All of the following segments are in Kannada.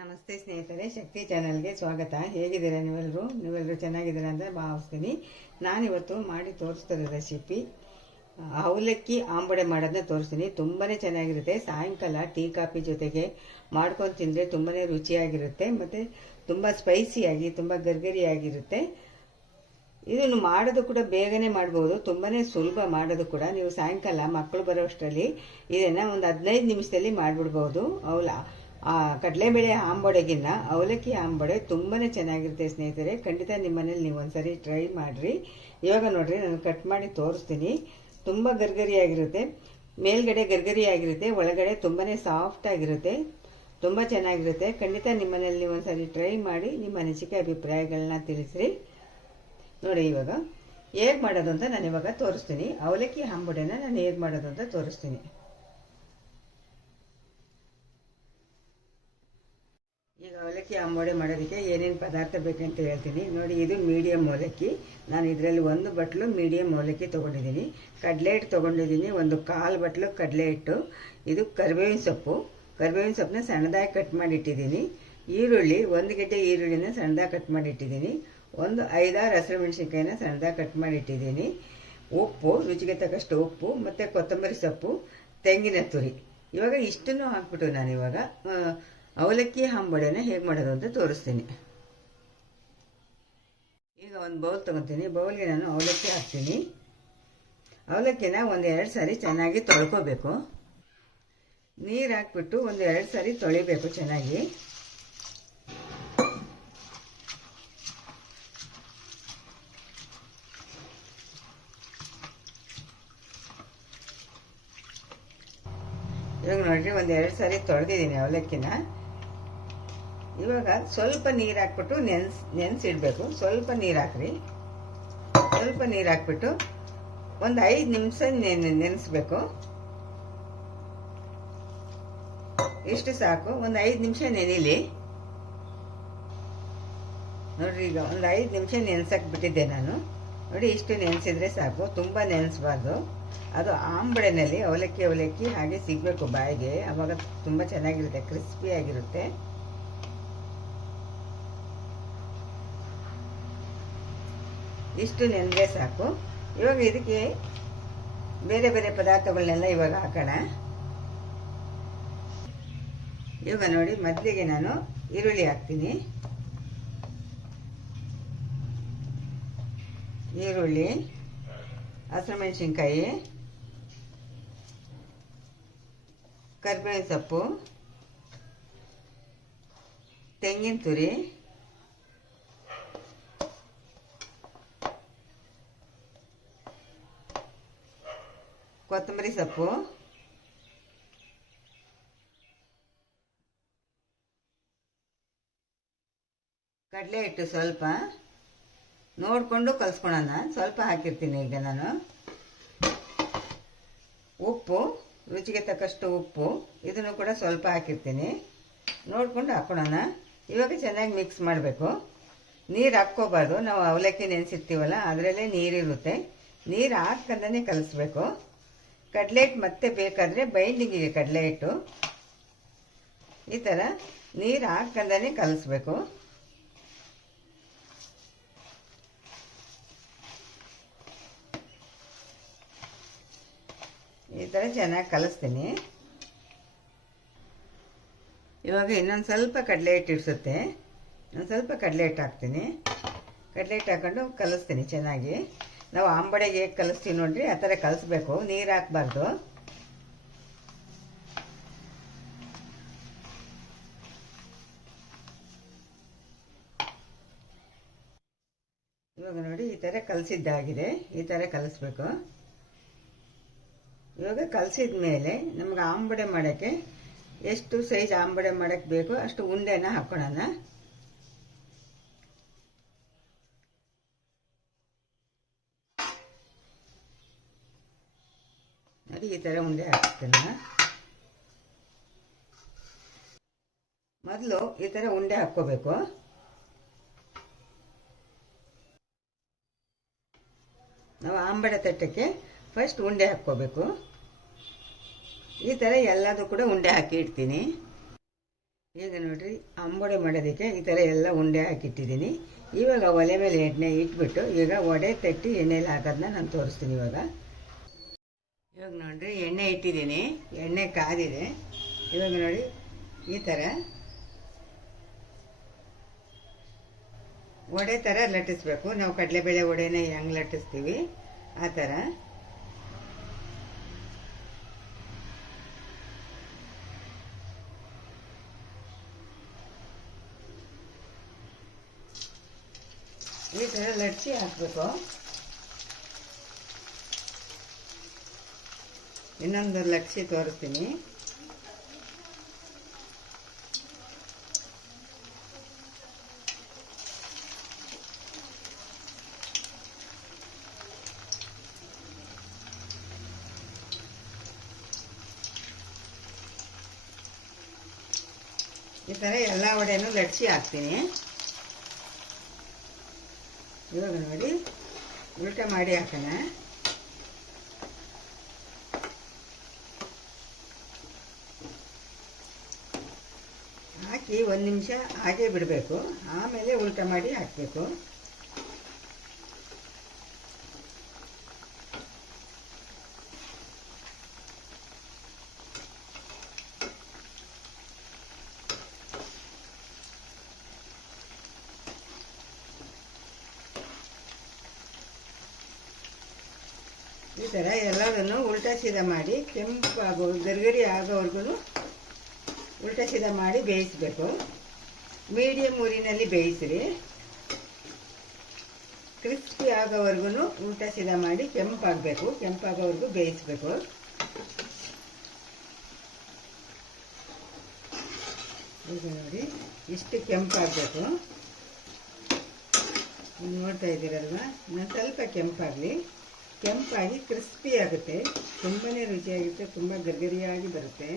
ನಮಸ್ತೆ ಸ್ನೇಹಿತರೆ, ಶಕ್ತಿ ಚಾನೆಲ್ಗೆ ಸ್ವಾಗತ. ಹೇಗಿದ್ದೀರಾ ನೀವೆಲ್ಲರೂ ಚೆನ್ನಾಗಿದ್ದೀರಾ ಅಂತ ಭಾವಿಸ್ತೀನಿ. ನಾನಿವತ್ತು ಮಾಡಿ ತೋರಿಸ್ತಾರೆ ರೆಸಿಪಿ ಅವಲಕ್ಕಿ ಆಂಬಡೆ ಮಾಡೋದನ್ನ ತೋರಿಸ್ತೀನಿ. ತುಂಬಾ ಚೆನ್ನಾಗಿರುತ್ತೆ. ಸಾಯಂಕಾಲ ಟೀ ಕಾಫಿ ಜೊತೆಗೆ ಮಾಡ್ಕೊಂಡು ತಿಂದರೆ ತುಂಬಾ ರುಚಿಯಾಗಿರುತ್ತೆ ಮತ್ತು ತುಂಬ ಸ್ಪೈಸಿಯಾಗಿ ತುಂಬ ಗರ್ಗರಿಯಾಗಿರುತ್ತೆ. ಇದನ್ನು ಮಾಡೋದು ಕೂಡ ಬೇಗನೆ ಮಾಡ್ಬೋದು, ತುಂಬಾ ಸುಲಭ ಮಾಡೋದು ಕೂಡ. ನೀವು ಸಾಯಂಕಾಲ ಮಕ್ಕಳು ಬರೋಷ್ಟರಲ್ಲಿ ಇದನ್ನು ಒಂದು 15 ನಿಮಿಷದಲ್ಲಿ ಮಾಡಿಬಿಡ್ಬೋದು. ಕಡಲೆಬೇಳೆ ಆಂಬೊಡೆಗಿನ್ನ ಅವಲಕ್ಕಿ ಆಂಬೊಡೆ ತುಂಬಾ ಚೆನ್ನಾಗಿರುತ್ತೆ ಸ್ನೇಹಿತರೆ. ಖಂಡಿತ ನಿಮ್ಮ ಮನೇಲಿ ನೀವು ಒಂದ್ಸರಿ ಟ್ರೈ ಮಾಡಿರಿ. ಇವಾಗ ನೋಡ್ರಿ, ನಾನು ಕಟ್ ಮಾಡಿ ತೋರಿಸ್ತೀನಿ. ತುಂಬ ಗರ್ಗರಿಯಾಗಿರುತ್ತೆ, ಮೇಲ್ಗಡೆ ಗರ್ಗರಿಯಾಗಿರುತ್ತೆ, ಒಳಗಡೆ ತುಂಬಾ ಸಾಫ್ಟ್ ಆಗಿರುತ್ತೆ, ತುಂಬ ಚೆನ್ನಾಗಿರುತ್ತೆ. ಖಂಡಿತ ನಿಮ್ಮ ಮನೇಲಿ ನೀವು ಒಂದ್ಸರಿ ಟ್ರೈ ಮಾಡಿ ನಿಮ್ಮ ಅನಿಸಿಕೆ ಅಭಿಪ್ರಾಯಗಳನ್ನ ತಿಳಿಸ್ರಿ. ನೋಡಿ, ಇವಾಗ ಹೇಗೆ ಮಾಡೋದು ಅಂತ ನಾನು ಇವಾಗ ತೋರಿಸ್ತೀನಿ. ಅವಲಕ್ಕಿ ಆಂಬೊಡೆನ ನಾನು ಹೇಗೆ ಮಾಡೋದು ಅಂತ ತೋರಿಸ್ತೀನಿ. ಈಗ ಅವಲಕ್ಕಿ ಆಂಬೊಡೆ ಮಾಡೋದಕ್ಕೆ ಏನೇನು ಪದಾರ್ಥ ಬೇಕಂತ ಹೇಳ್ತೀನಿ ನೋಡಿ. ಇದು ಮೀಡಿಯಮ್ ಅವಲಕ್ಕಿ. ನಾನು ಇದರಲ್ಲಿ 1 ಬಟ್ಲು ಮೀಡಿಯಮ್ ಅವಲಕ್ಕಿ ತೊಗೊಂಡಿದ್ದೀನಿ. ಕಡಲೆ ಹಿಟ್ಟು ತೊಗೊಂಡಿದ್ದೀನಿ, 1/4 ಬಟ್ಲು ಕಡಲೆ ಹಿಟ್ಟು. ಇದು ಕರಿಬೇವಿನ ಸೊಪ್ಪನ್ನ ಸಣ್ಣದಾಗಿ ಕಟ್ ಮಾಡಿ ಇಟ್ಟಿದ್ದೀನಿ. ಈರುಳ್ಳಿ, 1 ಗೆಡ್ಡೆ ಈರುಳ್ಳಿನ ಸಣ್ಣದಾಗಿ ಕಟ್ ಮಾಡಿ ಇಟ್ಟಿದ್ದೀನಿ. 5-6 ಹಸಿರು ಮೆಣಸಿನ್ಕಾಯಿನ ಸಣ್ಣದಾಗಿ ಕಟ್ ಮಾಡಿ ಇಟ್ಟಿದ್ದೀನಿ. ಉಪ್ಪು, ರುಚಿಗೆ ತಕ್ಕಷ್ಟು ಉಪ್ಪು, ಮತ್ತು ಕೊತ್ತಂಬರಿ ಸೊಪ್ಪು, ತೆಂಗಿನ ತುರಿ. ಇವಾಗ ಇಷ್ಟನ್ನು ಹಾಕ್ಬಿಟ್ಟು ನಾನು ಇವಾಗ ಅವಲಕ್ಕಿ ಆಂಬೊಡೆನ ಹೇಗೆ ಮಾಡೋದು ಅಂತ ತೋರಿಸ್ತೀನಿ. ಈಗ ಒಂದು ಬೌಲ್ ತೊಗೊತೀನಿ. ಬೌಲ್ಗೆ ನಾನು ಅವಲಕ್ಕಿ ಹಾಕ್ತೀನಿ. ಅವಲಕ್ಕಿನ 1-2 ಸಾರಿ ಚೆನ್ನಾಗಿ ತೊಳ್ಕೊಬೇಕು. ನೀರು ಹಾಕ್ಬಿಟ್ಟು 1-2 ಸಾರಿ ತೊಳಿಬೇಕು ಚೆನ್ನಾಗಿ. ಇವಾಗ ನೋಡ್ರಿ, 1-2 ಸಾರಿ ತೊಳೆದಿದ್ದೀನಿ ಅವಲಕ್ಕಿನ. ಇವಾಗ ಸ್ವಲ್ಪ ನೀರು ಹಾಕ್ಬಿಟ್ಟು ನೆನೆಸಿಡ್ಬೇಕು. ಸ್ವಲ್ಪ ನೀರು ಹಾಕ್ರಿ. ಸ್ವಲ್ಪ ನೀರು ಹಾಕ್ಬಿಟ್ಟು ಒಂದು 5 ನಿಮಿಷ ನೆನೆಸ್ಬೇಕು. ಇಷ್ಟು ಸಾಕು, ಒಂದು 5 ನಿಮಿಷ ನೆನಿಲಿ. ನೋಡ್ರಿ, ಈಗ ಒಂದು 5 ನಿಮಿಷ ನೆನೆಸಕ್ಕೆ ಬಿಟ್ಟಿದ್ದೆ ನಾನು. ನೋಡಿ, ಇಷ್ಟು ನೆನೆಸಿದ್ರೆ ಸಾಕು, ತುಂಬ ನೆನೆಸಬಾರ್ದು. ಅದು ಆಂಬೊಡೆನಲ್ಲಿ ಅವಲಕ್ಕಿ ಹಾಗೆ ಸಿಗಬೇಕು ಬಾಯಿಗೆ, ಆವಾಗ ತುಂಬ ಚೆನ್ನಾಗಿರುತ್ತೆ, ಕ್ರಿಸ್ಪಿ ಆಗಿರುತ್ತೆ. ಇಷ್ಟು ನೆನೆದ್ರೆ ಸಾಕು. ಇವಾಗ ಇದಕ್ಕೆ ಬೇರೆ ಬೇರೆ ಪದಾರ್ಥಗಳನ್ನೆಲ್ಲ ಇವಾಗ ಹಾಕೋಣ. ಇವಾಗ ನೋಡಿ, ಮೊದಲಿಗೆ ನಾನು ಈರುಳ್ಳಿ ಹಾಕ್ತೀನಿ. ಈರುಳ್ಳಿ, ಹಸಿರು ಮೆಣಸಿನ್ಕಾಯಿ, ಕರಿಬೇವಿನ ಸೊಪ್ಪು, ತೆಂಗಿನ ತುರಿ, ಕೊತ್ತಂಬರಿ ಸೊಪ್ಪು, ಕಡಲೆ ಹಿಟ್ಟು ಸ್ವಲ್ಪ ನೋಡಿಕೊಂಡು ಕಲಿಸ್ಕೊಳ್ಳೋಣ. ಸ್ವಲ್ಪ ಹಾಕಿರ್ತೀನಿ ಈಗ ನಾನು. ಉಪ್ಪು, ರುಚಿಗೆ ತಕ್ಕಷ್ಟು ಉಪ್ಪು, ಇದನ್ನು ಕೂಡ ಸ್ವಲ್ಪ ಹಾಕಿರ್ತೀನಿ. ನೋಡಿಕೊಂಡು ಹಾಕ್ಕೊಳ್ಳೋಣ. ಇವಾಗ ಚೆನ್ನಾಗಿ ಮಿಕ್ಸ್ ಮಾಡಬೇಕು. ನೀರು ಹಾಕ್ಕೋಬಾರ್ದು, ನಾವು ಅವಲಕ್ಕಿ ನೆನೆಸಿರ್ತೀವಲ್ಲ ಅದರಲ್ಲೇ ನೀರಿರುತ್ತೆ. ನೀರು ಹಾಕ್ಕೊಂಡೇ ಕಲಿಸ್ಬೇಕು. ಕಡಲೆ ಹಿಟ್ಟು ಮತ್ತೆ ಬೇಕಾದರೆ ಬೈಂಡಿಂಗಿಗೆ ಕಡಲೆ ಹಿಟ್ಟು ಈ ಥರ ನೀರು ಹಾಕ್ಕೊಂಡೇ ಕಲಿಸ್ಬೇಕು. ಈ ಥರ ಚೆನ್ನಾಗಿ ಕಲಿಸ್ತೀನಿ. ಇವಾಗ ಇನ್ನೊಂದು ಸ್ವಲ್ಪ ಕಡಲೆ ಹಿಟ್ಟು ಇಡಿಸುತ್ತೆ. ಒಂದು ಸ್ವಲ್ಪ ಕಡಲೆ ಹಿಟ್ಟು ಹಾಕ್ತೀನಿ. ಕಡಲೆ ಹಿಟ್ಟು ಹಾಕ್ಕೊಂಡು ಕಲಿಸ್ತೀನಿ ಚೆನ್ನಾಗಿ. ನಾವು ಆಂಬೊಡೆಗೆ ಹೇಗೆ ಕಲಿಸ್ತೀವಿ ನೋಡ್ರಿ, ಆ ಥರ ಕಲಿಸ್ಬೇಕು, ನೀರು ಹಾಕ್ಬಾರ್ದು. ಇವಾಗ ನೋಡಿ, ಈ ಥರ ಕಲಸಿದ್ದಾಗಿದೆ. ಈ ಥರ ಕಲಿಸ್ಬೇಕು. ಇವಾಗ ಕಲಸಿದ ಮೇಲೆ ನಮ್ಗೆ ಆಂಬೊಡೆ ಮಾಡೋಕ್ಕೆ ಎಷ್ಟು ಸೈಜ್ ಆಂಬೊಡೆ ಮಾಡೋಕ್ಕೆ ಬೇಕೋ ಅಷ್ಟು ಉಂಡೆನ ಹಾಕ್ಕೊಳ್ಳೋಣ. ನೋಡಿ, ಈ ಥರ ಉಂಡೆ ಹಾಕ್ತೀನಿ. ಮೊದಲು ಈ ಥರ ಉಂಡೆ ಹಾಕ್ಕೋಬೇಕು. ನಾವು ಆಂಬೊಡೆ ತಟ್ಟಕ್ಕೆ ಫಸ್ಟ್ ಉಂಡೆ ಹಾಕ್ಕೋಬೇಕು. ಈ ಥರ ಎಲ್ಲದೂ ಕೂಡ ಉಂಡೆ ಹಾಕಿ ಇಡ್ತೀನಿ. ಈಗ ನೋಡ್ರಿ ಅಂಬೊಡೆ ಮಾಡೋದಕ್ಕೆ ಈ ಥರ ಎಲ್ಲ ಉಂಡೆ ಹಾಕಿಟ್ಟಿದ್ದೀನಿ. ಇವಾಗ ಒಲೆ ಮೇಲೆ ಎಣ್ಣೆ ಇಟ್ಬಿಟ್ಟು ಈಗ ವಡೆ ತಟ್ಟಿ ಎಣ್ಣೆಲಿ ಹಾಕೋದನ್ನ ನಾನು ತೋರಿಸ್ತೀನಿ. ಇವಾಗ ನೋಡ್ರಿ ಎಣ್ಣೆ ಇಟ್ಟಿದ್ದೀನಿ, ಎಣ್ಣೆ ಕಾದಿದೆ. ಇವಾಗ ನೋಡಿ ಈ ಥರ ವಡೆ ಥರ ಲಟ್ಟಿಸ್ಬೇಕು. ನಾವು ಕಡಲೆಬೇಳೆ ವಡೆನ ಹೆಂಗೆ ಲಟ್ಟಿಸ್ತೀವಿ ಆ ಥರ. ಈ ಥರ ಲಟ್ಸಿ ಹಾಕಬೇಕು. ಇನ್ನೊಂದು ಲಟ್ಸಿ ತೋರಿಸ್ತೀನಿ. ಈ ಥರ ಎಲ್ಲ ವಡೆನೂ ಲಟ್ಸಿ ಹಾಕ್ತೀನಿ. ಇವಾಗ ನೋಡಿ ಉಲ್ಟಾ ಮಾಡಿ ಹಾಕೋಣ. ಹಾಕಿ 1 ನಿಮಿಷ ಹಾಗೆ ಬಿಡಬೇಕು, ಆಮೇಲೆ ಉಲ್ಟಾ ಮಾಡಿ ಹಾಕಬೇಕು. ಈ ಥರ ಎಲ್ಲದನ್ನು ಉಲ್ಟಾ ಸೀದಾ ಮಾಡಿ ಕೆಂಪು ಗರಿಗರಿ ಆಗೋವರೆಗೂ ಉಲ್ಟಾ ಸೀದಾ ಮಾಡಿ ಬೇಯಿಸಬೇಕು. ಮೀಡಿಯಂ ಊರಿನಲ್ಲಿ ಬೇಯಿಸ್ರಿ. ಕ್ರಿಸ್ಪಿ ಆಗೋವರೆಗೂ ಉಲ್ಟಾ ಸೀದಾ ಮಾಡಿ ಕೆಂಪಾಗಬೇಕು. ಕೆಂಪಾಗೋವರೆಗೂ ಬೇಯಿಸಬೇಕು. ಈಗ ನೋಡಿ ಇಷ್ಟು ಕೆಂಪಾಗಬೇಕು. ನೋಡ್ತಾ ಇದ್ದೀರಲ್ವ, ನಾನು ಸ್ವಲ್ಪ ಕೆಂಪಾಗಲಿ. ಕೆಂಪಾಗಿ ಕ್ರಿಸ್ಪಿ ಆಗುತ್ತೆ, ತುಂಬಾ ರುಚಿಯಾಗುತ್ತೆ, ತುಂಬ ಗರಿಗರಿಯಾಗಿ ಬರುತ್ತೆ.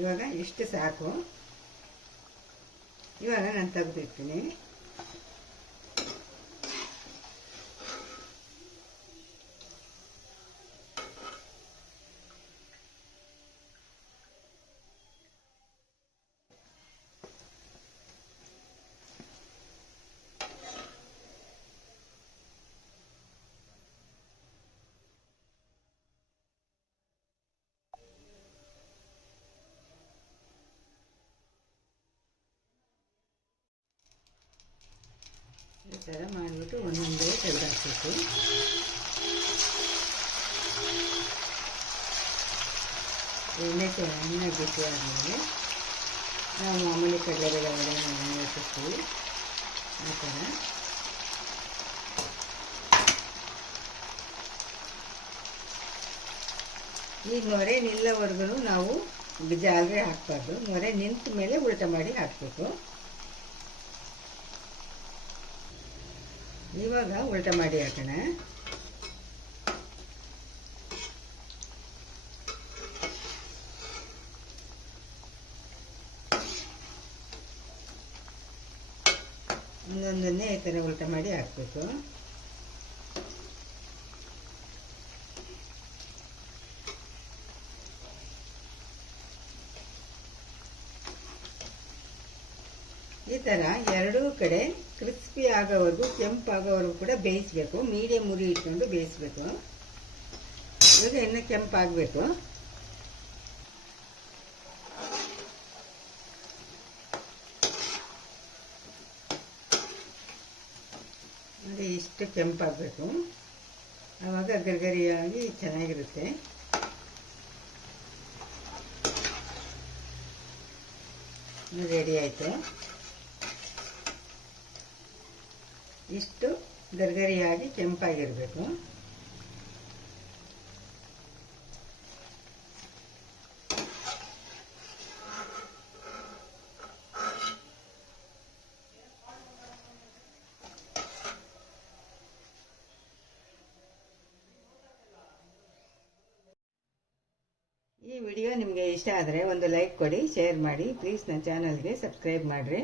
ಇವಾಗ ಇಷ್ಟು ಸಾಕು. ಇವಾಗ ನಾನು ತೆಗೆದಿರ್ತೀನಿ. ಈ ಥರ ಮಾಡಿಬಿಟ್ಟು ಒಂದೊಂದೇ ತೆಗೆದಾಕಬೇಕು. ಎಣ್ಣೆ ಚೆನ್ನಾಗಿ ಬಿಸಿ ಆದಮೇಲೆ ನಾವು ಮಾಮೂಲಿ ಕಡಲೆಬೇಳೆ ವಡೆ ಹಾಕಿಸ್ತೀವಿ ಆ ಥರ. ಈ ನೊರೆ ನಿಲ್ಲವರೆಗೂ ನಾವು ಜಾಲರಿ ಹಾಕಬಾರ್ದು. ನೊರೆ ನಿಂತ ಮೇಲೆ ಉಲ್ಟಾ ಮಾಡಿ ಹಾಕಬೇಕು. ಇವಾಗ ಉಲ್ಟಾ ಮಾಡಿ ಹಾಕೋಣ. ಒಂದೊಂದನ್ನೇ ಈ ಥರ ಉಲ್ಟಾ ಮಾಡಿ ಹಾಕಬೇಕು. ಈ ಥರ ಎರಡೂ ಕಡೆ ಕ್ರಿಸ್ಪಿ ಆಗೋವರೆಗೂ, ಕೆಂಪಾಗೋವರೆಗೂ ಕೂಡ ಬೇಯಿಸಬೇಕು. ಮೀಡಿಯಂ ಉರಿ ಇಟ್ಕೊಂಡು ಬೇಯಿಸಬೇಕು. ಇವಾಗ ಇನ್ನೂ ಕೆಂಪಾಗಬೇಕು. ಅಂದರೆ ಇಷ್ಟು ಕೆಂಪಾಗಬೇಕು. ಆವಾಗ ಗರಿಗರಿಯಾಗಿ ಚೆನ್ನಾಗಿರುತ್ತೆ. ರೆಡಿ ಆಯಿತು. ಇಷ್ಟು ಗರಿಗರಿಯಾಗಿ ಕೆಂಪಾಗಿರಬೇಕು. ಈ ವಿಡಿಯೋ ನಿಮಗೆ ಇಷ್ಟ ಆದರೆ ಒಂದು ಲೈಕ್ ಕೊಡಿ, ಶೇರ್ ಮಾಡಿ, ಪ್ಲೀಸ್ ನನ್ನ ಚಾನಲ್ಗೆ ಸಬ್ಸ್ಕ್ರೈಬ್ ಮಾಡಿರಿ.